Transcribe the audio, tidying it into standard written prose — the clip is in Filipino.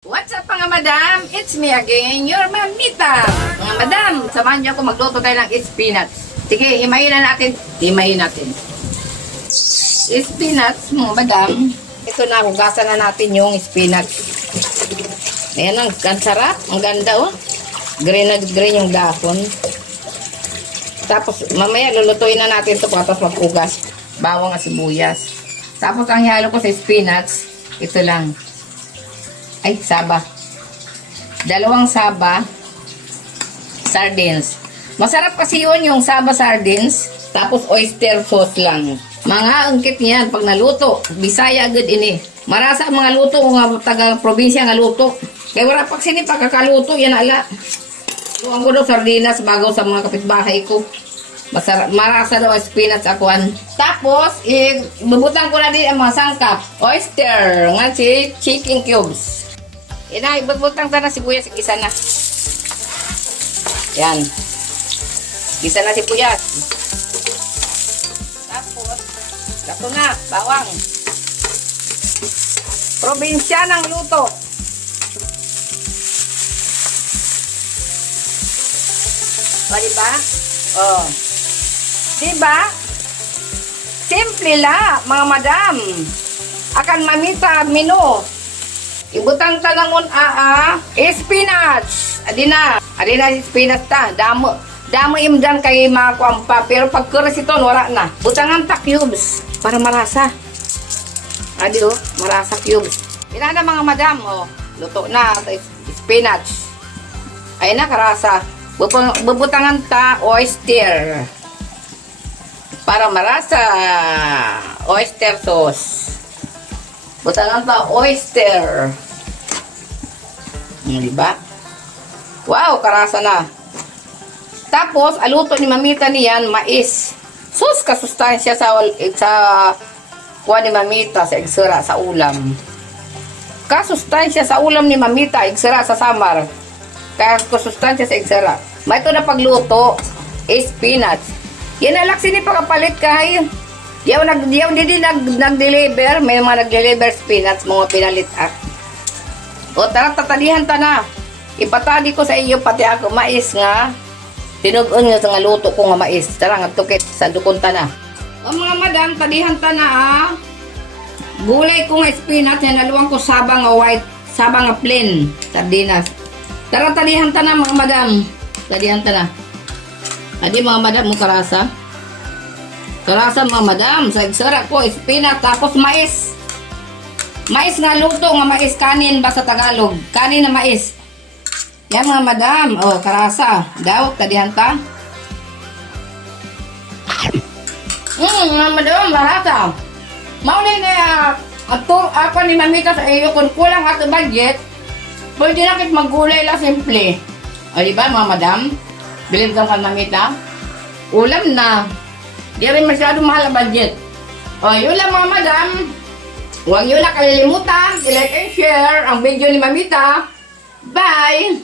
What's up mga madam? It's me again, your mamita. Mga madam, samahan niyo ako magluto tayo ng spinach. Sige, himayin natin. Spinach, mga madam. Ito na, hugasan na natin yung spinach. Ayan, ang sarap. Ang ganda, oh. Green na green yung dahon. Tapos, mamaya lulutuin na natin ito tapos mag-ugas. Bawang at sibuyas. Tapos, ang halo ko sa spinach, ito lang. Ay, saba. 2 saba sardines. Masarap kasi yun yung saba sardines. Tapos oyster sauce lang. Mga angkit niyan pag naluto. Bisaya agad ini. Marasa ang mga luto kung taga-probinsya nga luto. Kaya wala pag sini pagkakaluto yan ala. Luang ko daw sardinas bago sa mga kapitbahay ko. Masarap, marasa daw spinach akuan. Tapos, ibubutang ko na din ang mga sangkap. Oyster, nga si chicken cubes. Ina, ibutang na sibuyas, gisa na. Yan. Gisa na sibuyas. Tapos, gato na, bawang. Probinsya ng luto. O, diba? O. Diba? Simple la, mga madam. Akan mamita menu. Ibutang ta ng spinach. Adina spinach ta. Damo imdan kay mga kwampa. Pero pag kuras ito, wala na. Butangan ta cubes. Para marasa. Adi oh, marasa cubes. Ina na mga madam. Oh, luto na. Spinach. Ay na, karasa. Bubutangan ta oyster. Para marasa. Oyster sauce. Butangan pa oyster. Diba? Wow, karasa na. Tapos, aluto ni mamita niyan, mais. Sus, kasustansya sa kuha ni mamita sa igsura sa ulam. Kasustansya sa ulam ni mamita, igsura sa samar. Kaya kasustansya sa igsura. May ito na pagluto, spinach. Yan alak sini pagkapalit kay. Diyaw nag-deliver, may mga nag-deliver spinach, mga pinalit O tara, tatalihan ta na. Ipatali ko sa iyo pati ako mais nga. Tinugon nga sa luto ko nga mais. Tara nga tukit, sandukon ta na. O mga madam, talihan ta na Gulay ko nga spinach, yan naluwang ko sabang nga white, sabang nga plain, sardinas. Tara, talihan ta na mga madam. Talihan ta na. Adi mga madam, mo karasa. Karasa mga madam, sa igsara ko, spinach, tapos mais. Mais nga luto, nga mais kanin ba sa Tagalog? Kanin na mais. Yan mga madam, oh, karasa. Daw, tadihan ta. Mga madam, marasa. Mauli na, ako ni mamita sa iyo, kung kulang ato budget, pwede na kit maggulay lang simple. O diba mga madam? Bilhin ka mamita. Ulam na. Di rin masyadong mahal ang budget. O, yun lang mga madam. Huwag nyo na kalilimutan, i-like and share ang video ni Mamita. Bye!